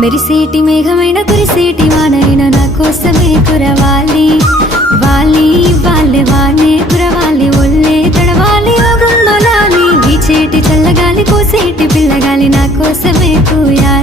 మెరిసేటి మేఘమైన కురిసేటి వానైనా నా కోసమే కురవాలి. వాలి వాళ్ళే వానే కురవాలి, ఒళ్ళే తడవాలి ఓ గుమ్మలాలి. వీచేటి చల్లగాలి కోసేటి పిల్లగాలి నా కోసమే కూయాలి.